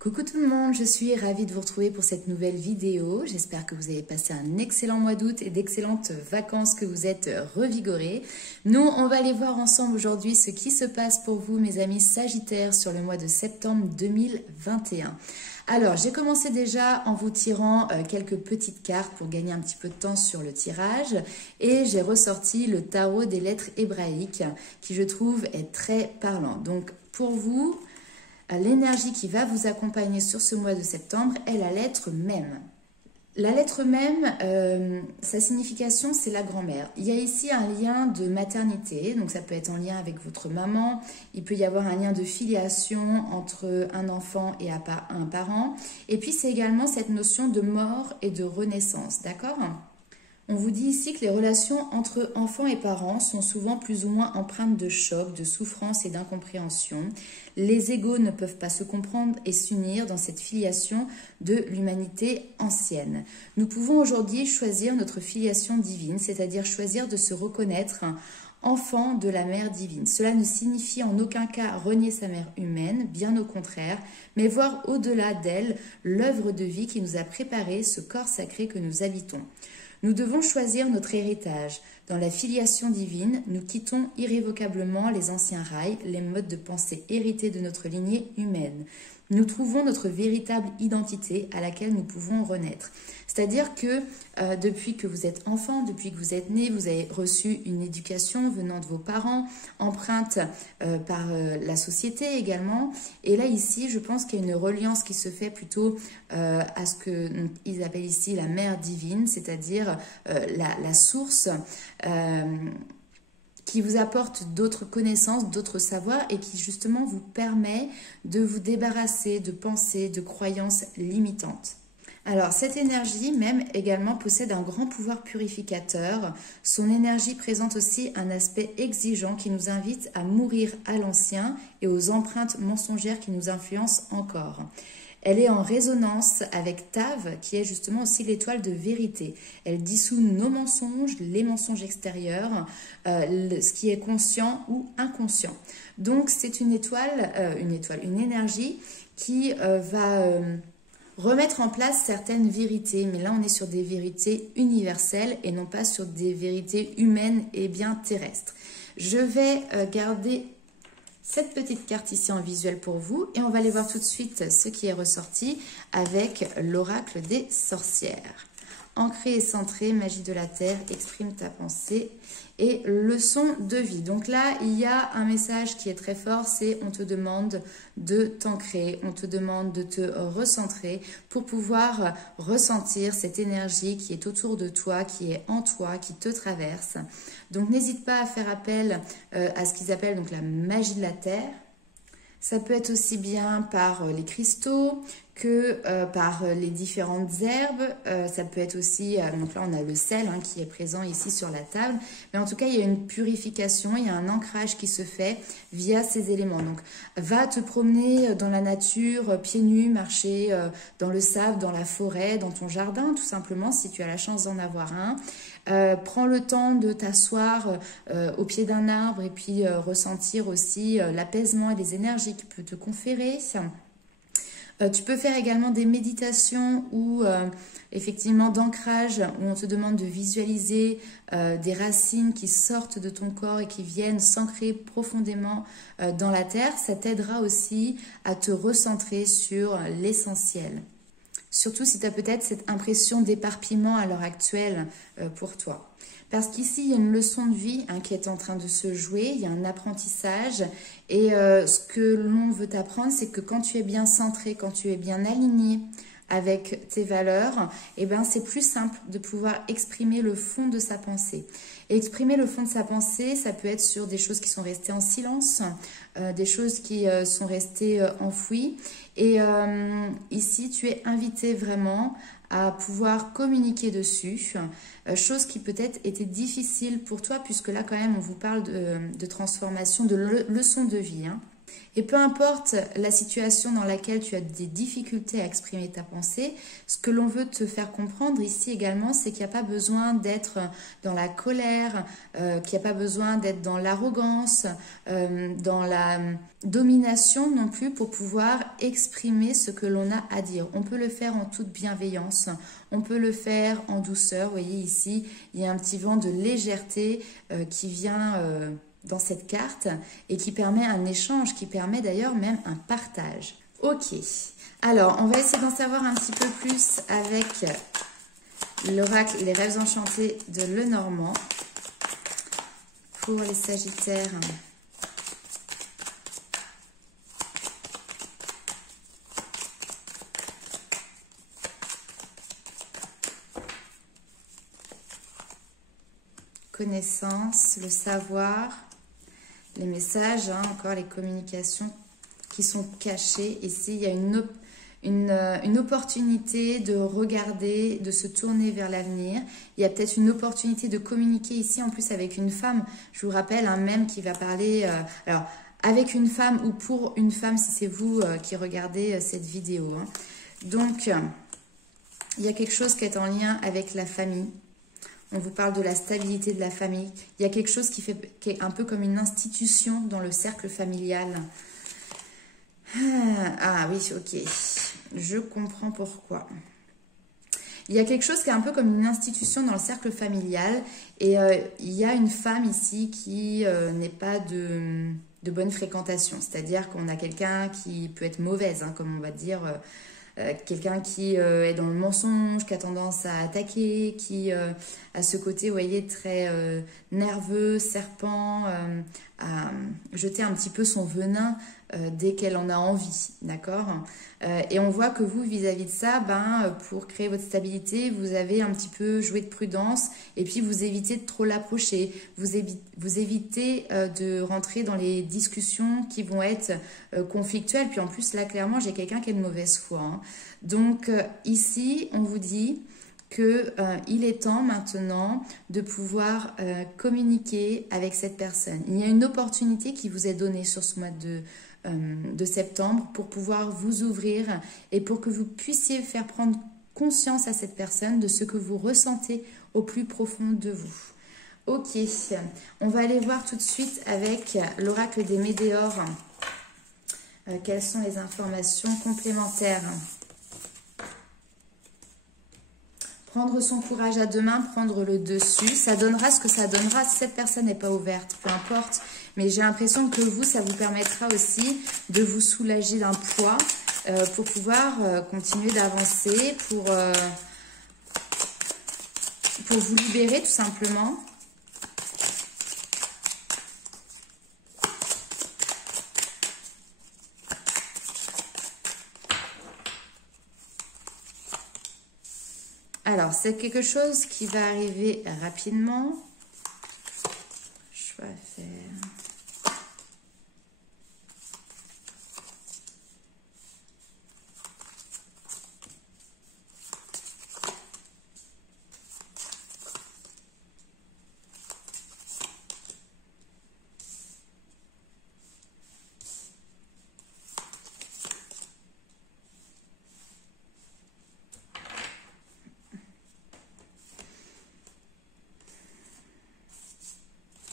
Coucou tout le monde, je suis ravie de vous retrouver pour cette nouvelle vidéo. J'espère que vous avez passé un excellent mois d'août et d'excellentes vacances, que vous êtes revigorés. Nous, on va aller voir ensemble aujourd'hui ce qui se passe pour vous, mes amis Sagittaires, sur le mois de septembre 2021. Alors, j'ai commencé déjà en vous tirant quelques petites cartes pour gagner un petit peu de temps sur le tirage. Et j'ai ressorti le tarot des lettres hébraïques qui, je trouve, est très parlant. Donc, pour vous, l'énergie qui va vous accompagner sur ce mois de septembre est la lettre Mem. La lettre Mem, sa signification, c'est la grand-mère. Il y a ici un lien de maternité, donc ça peut être en lien avec votre maman. Il peut y avoir un lien de filiation entre un enfant et un parent. Et puis, c'est également cette notion de mort et de renaissance, d'accord ? On vous dit ici que les relations entre enfants et parents sont souvent plus ou moins empreintes de choc, de souffrance et d'incompréhension. Les égos ne peuvent pas se comprendre et s'unir dans cette filiation de l'humanité ancienne. Nous pouvons aujourd'hui choisir notre filiation divine, c'est-à-dire choisir de se reconnaître enfant de la mère divine. Cela ne signifie en aucun cas renier sa mère humaine, bien au contraire, mais voir au-delà d'elle l'œuvre de vie qui nous a préparé ce corps sacré que nous habitons. Nous devons choisir notre héritage. Dans la filiation divine, nous quittons irrévocablement les anciens rails, les modes de pensée hérités de notre lignée humaine. Nous trouvons notre véritable identité à laquelle nous pouvons renaître. C'est-à-dire que depuis que vous êtes enfant, depuis que vous êtes né, vous avez reçu une éducation venant de vos parents, empreinte par la société également. Et là, ici, je pense qu'il y a une reliance qui se fait plutôt à ce qu'ils appellent ici la mère divine, c'est-à-dire la source qui vous apporte d'autres connaissances, d'autres savoirs et qui justement vous permet de vous débarrasser de pensées, de croyances limitantes. Alors, cette énergie même également possède un grand pouvoir purificateur. Son énergie présente aussi un aspect exigeant qui nous invite à mourir à l'ancien et aux empreintes mensongères qui nous influencent encore. Elle est en résonance avec Tav, qui est justement aussi l'étoile de vérité. Elle dissout nos mensonges, les mensonges extérieurs, ce qui est conscient ou inconscient. Donc, c'est une énergie qui va remettre en place certaines vérités. Mais là, on est sur des vérités universelles et non pas sur des vérités humaines et bien terrestres. Je vais garder cette petite carte ici en visuel pour vous et on va aller voir tout de suite ce qui est ressorti avec l'oracle des sorcières. Ancré et centré, magie de la terre, exprime ta pensée et leçon de vie. Donc là, il y a un message qui est très fort, c'est on te demande de t'ancrer, on te demande de te recentrer pour pouvoir ressentir cette énergie qui est autour de toi, qui est en toi, qui te traverse. Donc n'hésite pas à faire appel à ce qu'ils appellent donc la magie de la terre. Ça peut être aussi bien par les cristaux que par les différentes herbes. Ça peut être aussi, donc là on a le sel qui est présent ici sur la table. Mais en tout cas, il y a une purification, il y a un ancrage qui se fait via ces éléments. Donc va te promener dans la nature, pieds nus, marcher dans le sable, dans la forêt, dans ton jardin tout simplement, si tu as la chance d'en avoir un. Prends le temps de t'asseoir au pied d'un arbre et puis ressentir aussi l'apaisement et les énergies qu'il peut te conférer. Tu peux faire également des méditations ou effectivement d'ancrage où on te demande de visualiser des racines qui sortent de ton corps et qui viennent s'ancrer profondément dans la terre. Ça t'aidera aussi à te recentrer sur l'essentiel. Surtout si tu as peut-être cette impression d'éparpillement à l'heure actuelle pour toi. Parce qu'ici, il y a une leçon de vie qui est en train de se jouer, il y a un apprentissage. Et ce que l'on veut t'apprendre, c'est que quand tu es bien centré, quand tu es bien aligné avec tes valeurs, eh ben, c'est plus simple de pouvoir exprimer le fond de sa pensée. Et exprimer le fond de sa pensée, ça peut être sur des choses qui sont restées en silence, des choses qui sont restées enfouies. Et ici, tu es invité vraiment à pouvoir communiquer dessus, chose qui peut-être était difficile pour toi, puisque là, quand même, on vous parle de transformation, de leçon de vie. Et peu importe la situation dans laquelle tu as des difficultés à exprimer ta pensée, ce que l'on veut te faire comprendre ici également, c'est qu'il n'y a pas besoin d'être dans la colère, qu'il n'y a pas besoin d'être dans l'arrogance, dans la domination non plus pour pouvoir exprimer ce que l'on a à dire. On peut le faire en toute bienveillance, on peut le faire en douceur. Vous voyez ici, il y a un petit vent de légèreté qui vient... dans cette carte et qui permet un échange, qui permet d'ailleurs même un partage. Ok, alors on va essayer d'en savoir un petit peu plus avec l'oracle Les Rêves Enchantés de Lenormand pour les Sagittaires. Connaissance, le savoir, les messages, encore les communications qui sont cachées. Ici, il y a une opportunité de regarder, de se tourner vers l'avenir. Il y a peut-être une opportunité de communiquer ici, en plus avec une femme. Je vous rappelle un mème qui va parler... alors, avec une femme ou pour une femme, si c'est vous qui regardez cette vidéo. Donc, il y a quelque chose qui est en lien avec la famille. On vous parle de la stabilité de la famille. Il y a quelque chose qui est un peu comme une institution dans le cercle familial. Ah oui, ok. Je comprends pourquoi. Il y a quelque chose qui est un peu comme une institution dans le cercle familial. Et il y a une femme ici qui n'est pas de bonne fréquentation. C'est-à-dire qu'on a quelqu'un qui peut être mauvaise, comme on va dire... quelqu'un qui est dans le mensonge, qui a tendance à attaquer, qui a ce côté, vous voyez, très nerveux, serpent, à jeter un petit peu son venin dès qu'elle en a envie, d'accord? Et on voit que vous, vis-à-vis de ça, pour créer votre stabilité, vous avez un petit peu joué de prudence et puis vous évitez de trop l'approcher. Vous évitez de rentrer dans les discussions qui vont être conflictuelles. Puis en plus, là, clairement, j'ai quelqu'un qui est de mauvaise foi. Donc ici, on vous dit qu'il est temps maintenant de pouvoir communiquer avec cette personne. Il y a une opportunité qui vous est donnée sur ce mois de septembre pour pouvoir vous ouvrir et pour que vous puissiez faire prendre conscience à cette personne de ce que vous ressentez au plus profond de vous. Ok, on va aller voir tout de suite avec l'oracle des Médéors. Quelles sont les informations complémentaires ? Prendre son courage à deux mains, prendre le dessus, ça donnera ce que ça donnera. Si cette personne n'est pas ouverte, peu importe. Mais j'ai l'impression que vous, ça vous permettra aussi de vous soulager d'un poids pour pouvoir continuer d'avancer, pour vous libérer tout simplement. Alors, c'est quelque chose qui va arriver rapidement. Je vais faire...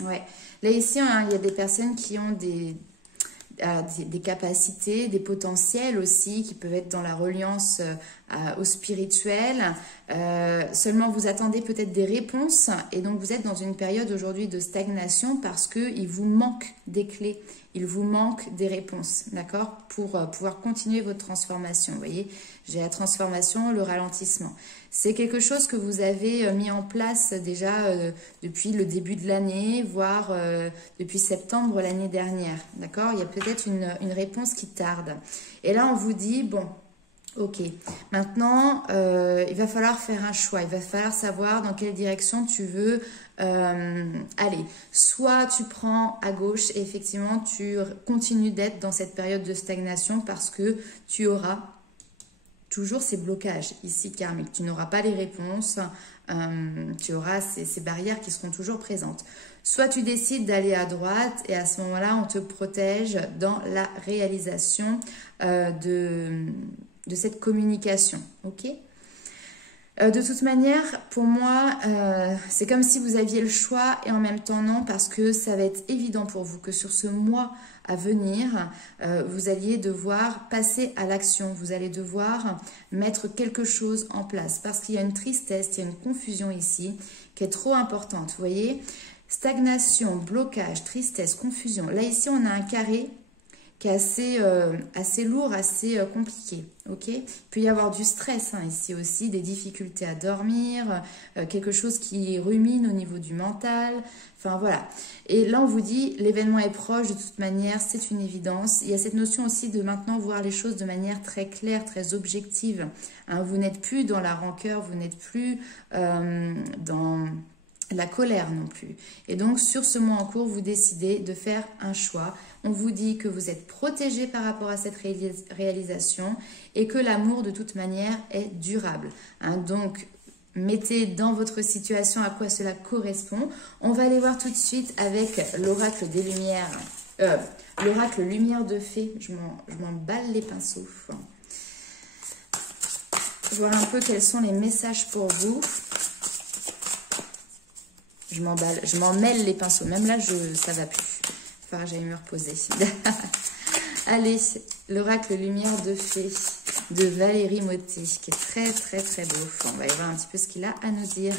Ouais. Là, ici, il y a des personnes qui ont des capacités, des potentiels aussi, qui peuvent être dans la reliance au spirituel. Seulement, vous attendez peut-être des réponses et donc vous êtes dans une période aujourd'hui de stagnation parce qu'il vous manque des clés, il vous manque des réponses, d'accord, pour pouvoir continuer votre transformation. Vous voyez, j'ai la transformation, le ralentissement. C'est quelque chose que vous avez mis en place déjà depuis le début de l'année, voire depuis septembre l'année dernière, d'accord. Il y a peut-être une réponse qui tarde. Et là, on vous dit, bon, ok, maintenant, il va falloir faire un choix. Il va falloir savoir dans quelle direction tu veux aller. Soit tu prends à gauche et effectivement, tu continues d'être dans cette période de stagnation parce que tu auras toujours ces blocages ici karmiques. Tu n'auras pas les réponses, tu auras ces barrières qui seront toujours présentes. soit tu décides d'aller à droite et à ce moment-là, on te protège dans la réalisation de cette communication. Ok ? De toute manière, pour moi, c'est comme si vous aviez le choix et en même temps non, parce que ça va être évident pour vous que sur ce mois à venir, vous alliez devoir passer à l'action, vous allez devoir mettre quelque chose en place, parce qu'il y a une tristesse, il y a une confusion ici qui est trop importante, vous voyez ? Stagnation, blocage, tristesse, confusion. Là, ici, on a un carré qui est assez lourd, assez compliqué. Ok ? Il peut y avoir du stress ici aussi, des difficultés à dormir, quelque chose qui rumine au niveau du mental. Enfin, voilà. Et là, on vous dit, l'événement est proche, de toute manière, c'est une évidence. Il y a cette notion aussi de maintenant voir les choses de manière très claire, très objective. Vous n'êtes plus dans la rancœur, vous n'êtes plus dans la colère non plus. Et donc, sur ce mois en cours, vous décidez de faire un choix. On vous dit que vous êtes protégé par rapport à cette réalisation et que l'amour, de toute manière, est durable. Donc, mettez dans votre situation à quoi cela correspond. On va aller voir tout de suite avec l'oracle des lumières. L'oracle lumière de fée. Je m'en balle les pinceaux. Voir un peu quels sont les messages pour vous. Je m'en mêle les pinceaux. Même là, ça va plus. Il faudra que j'aille me reposer. Allez, l'oracle lumière de fée de Valérie Mottet, qui est très, très, très beau. On va y voir un petit peu ce qu'il a à nous dire.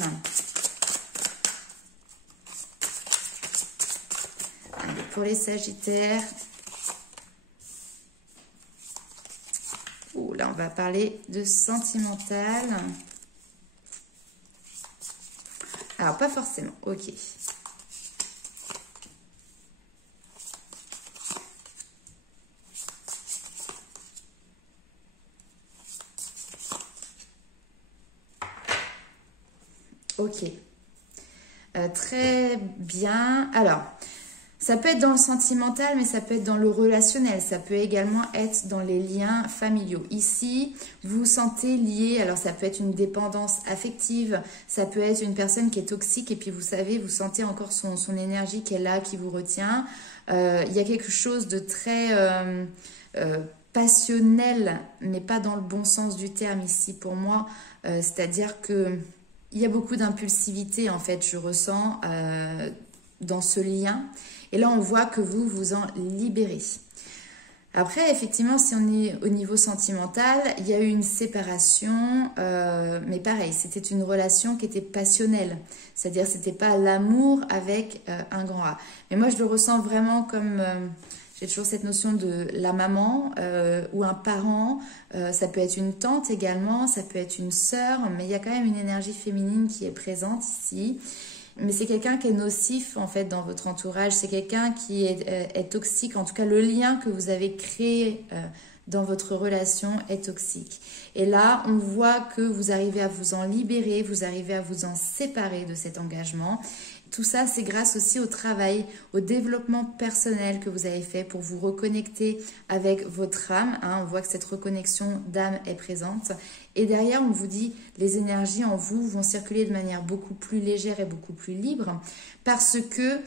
Allez, pour les Sagittaires. Oh, là, on va parler de sentimental. Alors, pas forcément. Ok. Ok. Très bien. Alors, ça peut être dans le sentimental, mais ça peut être dans le relationnel. Ça peut également être dans les liens familiaux. Ici, vous vous sentez lié. Alors, ça peut être une dépendance affective. Ça peut être une personne qui est toxique. Et puis, vous savez, vous sentez encore son énergie qui est là, qui vous retient. Il y a quelque chose de très passionnel, mais pas dans le bon sens du terme ici pour moi. C'est-à-dire que il y a beaucoup d'impulsivité, en fait, je ressens dans ce lien. Et là, on voit que vous vous en libérez. Après, effectivement, si on est au niveau sentimental, il y a eu une séparation, mais pareil, c'était une relation qui était passionnelle. C'est-à-dire, c'était pas l'amour avec un grand A. Mais moi, je le ressens vraiment comme... j'ai toujours cette notion de la maman ou un parent. Ça peut être une tante également, ça peut être une sœur, mais il y a quand même une énergie féminine qui est présente ici. Mais c'est quelqu'un qui est nocif en fait dans votre entourage, c'est quelqu'un qui est toxique, en tout cas le lien que vous avez créé dans votre relation est toxique. Et là, on voit que vous arrivez à vous en libérer, vous arrivez à vous en séparer de cet engagement. Tout ça, c'est grâce aussi au travail, au développement personnel que vous avez fait pour vous reconnecter avec votre âme. On voit que cette reconnexion d'âme est présente. Et derrière, on vous dit, les énergies en vous vont circuler de manière beaucoup plus légère et beaucoup plus libre parce que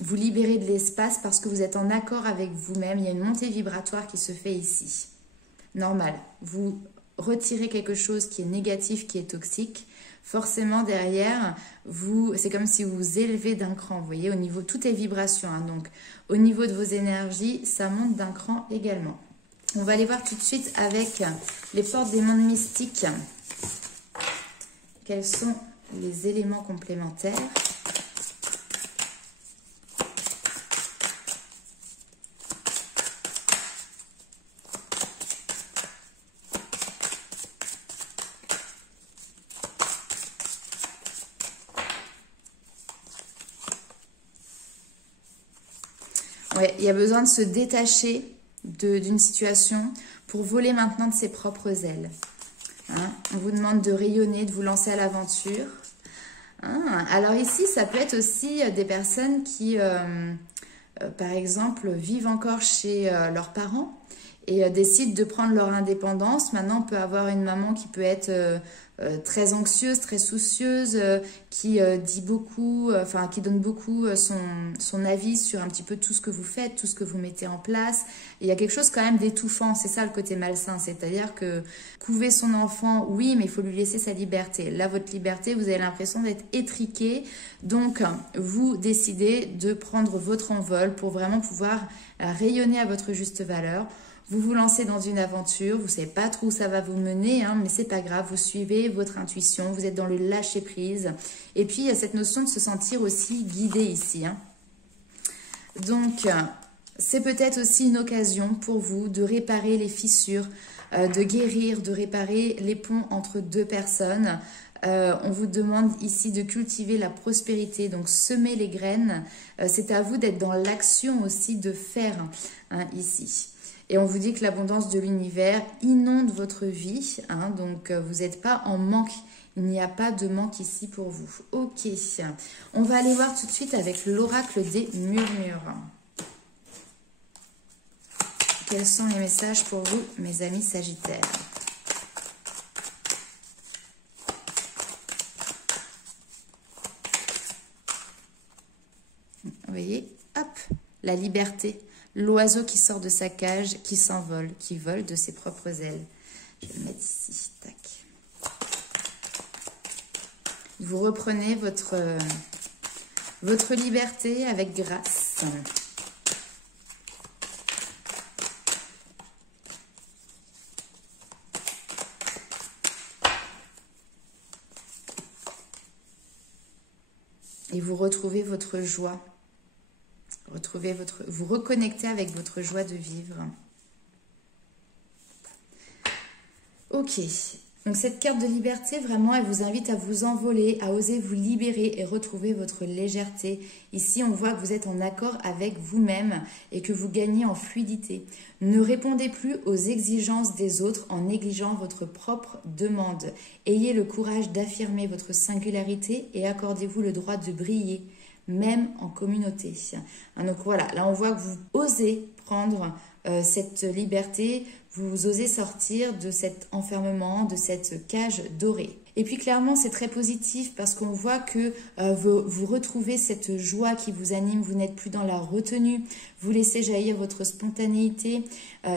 vous libérez de l'espace, parce que vous êtes en accord avec vous-même. Il y a une montée vibratoire qui se fait ici. Normal. Vous retirez quelque chose qui est négatif, qui est toxique. Forcément, derrière, c'est comme si vous vous élevez d'un cran. Vous voyez, au niveau, tout est vibration. Donc, au niveau de vos énergies, ça monte d'un cran également. On va aller voir tout de suite avec les portes des mondes mystiques. Quels sont les éléments complémentaires ? Ouais, il y a besoin de se détacher d'une situation pour voler maintenant de ses propres ailes. On vous demande de rayonner, de vous lancer à l'aventure. Alors ici, ça peut être aussi des personnes qui, par exemple, vivent encore chez leurs parents et décident de prendre leur indépendance. Maintenant, on peut avoir une maman qui peut être très anxieuse, très soucieuse, qui dit beaucoup, enfin qui donne beaucoup son avis sur un petit peu tout ce que vous faites, tout ce que vous mettez en place. Et il y a quelque chose quand même d'étouffant, c'est ça le côté malsain, c'est-à-dire que couver son enfant, oui, mais il faut lui laisser sa liberté. Là, votre liberté, vous avez l'impression d'être étriqué, donc vous décidez de prendre votre envol pour vraiment pouvoir rayonner à votre juste valeur. Vous vous lancez dans une aventure, vous ne savez pas trop où ça va vous mener, hein, mais c'est pas grave, vous suivez votre intuition, vous êtes dans le lâcher-prise. Et puis, il y a cette notion de se sentir aussi guidé ici. Hein. Donc, c'est peut-être aussi une occasion pour vous de réparer les fissures, de guérir, de réparer les ponts entre deux personnes. On vous demande ici de cultiver la prospérité, donc semer les graines. C'est à vous d'être dans l'action aussi de faire hein, ici. Et on vous dit que l'abondance de l'univers inonde votre vie, hein, donc vous n'êtes pas en manque. Il n'y a pas de manque ici pour vous. Ok, on va aller voir tout de suite avec l'oracle des murmures. Quels sont les messages pour vous, mes amis Sagittaires? Vous voyez, hop, la liberté. L'oiseau qui sort de sa cage, qui s'envole, qui vole de ses propres ailes. Je vais le mettre ici, tac. Vous reprenez votre liberté avec grâce. Et vous retrouvez votre joie. Vous reconnectez avec votre joie de vivre. Ok, donc cette carte de liberté, vraiment, elle vous invite à vous envoler, à oser vous libérer et retrouver votre légèreté. Ici, on voit que vous êtes en accord avec vous-même et que vous gagnez en fluidité. Ne répondez plus aux exigences des autres en négligeant votre propre demande. Ayez le courage d'affirmer votre singularité et accordez-vous le droit de briller, même en communauté. Donc voilà, là on voit que vous osez prendre cette liberté, vous osez sortir de cet enfermement, de cette cage dorée. Et puis clairement, c'est très positif parce qu'on voit que vous retrouvez cette joie qui vous anime, vous n'êtes plus dans la retenue, vous laissez jaillir votre spontanéité.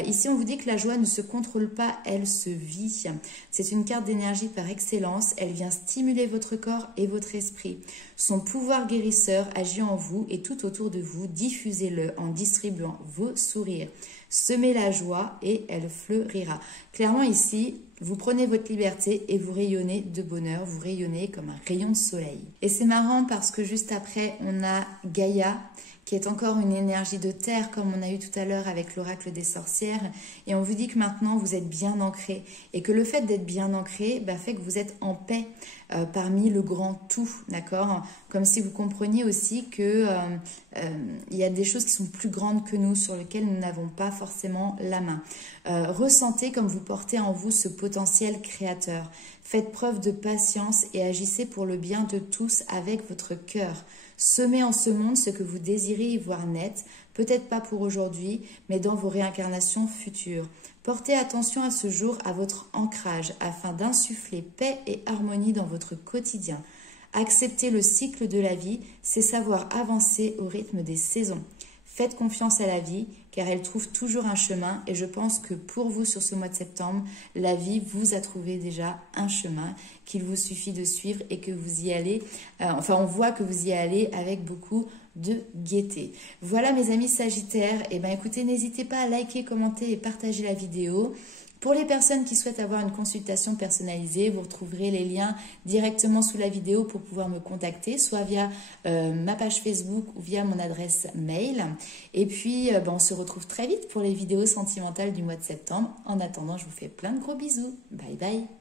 Ici, on vous dit que la joie ne se contrôle pas, elle se vit. C'est une carte d'énergie par excellence, elle vient stimuler votre corps et votre esprit. Son pouvoir guérisseur agit en vous et tout autour de vous, diffusez-le en distribuant vos sourires. Semez la joie et elle fleurira. Clairement ici, vous prenez votre liberté et vous rayonnez de bonheur, vous rayonnez comme un rayon de soleil. Et c'est marrant parce que juste après, on a Gaïa, qui est encore une énergie de terre, comme on a eu tout à l'heure avec l'oracle des sorcières. Et on vous dit que maintenant, vous êtes bien ancré. Et que le fait d'être bien ancré fait que vous êtes en paix parmi le grand tout, d'accord? Comme si vous compreniez aussi que il y a des choses qui sont plus grandes que nous, sur lesquelles nous n'avons pas forcément la main. Ressentez comme vous portez en vous ce potentiel créateur. Faites preuve de patience et agissez pour le bien de tous avec votre cœur. Semez en ce monde ce que vous désirez y voir naître, peut-être pas pour aujourd'hui, mais dans vos réincarnations futures. Portez attention à ce jour à votre ancrage afin d'insuffler paix et harmonie dans votre quotidien. Accepter le cycle de la vie, c'est savoir avancer au rythme des saisons. Faites confiance à la vie, car elle trouve toujours un chemin. Et je pense que pour vous, sur ce mois de septembre, la vie vous a trouvé déjà un chemin qu'il vous suffit de suivre et que vous y allez. On voit que vous y allez avec beaucoup de gaieté. Voilà mes amis Sagittaires. Et écoutez, n'hésitez pas à liker, commenter et partager la vidéo. Pour les personnes qui souhaitent avoir une consultation personnalisée, vous retrouverez les liens directement sous la vidéo pour pouvoir me contacter, soit via ma page Facebook ou via mon adresse mail. Et puis, on se retrouve très vite pour les vidéos sentimentales du mois de septembre. En attendant, je vous fais plein de gros bisous. Bye bye.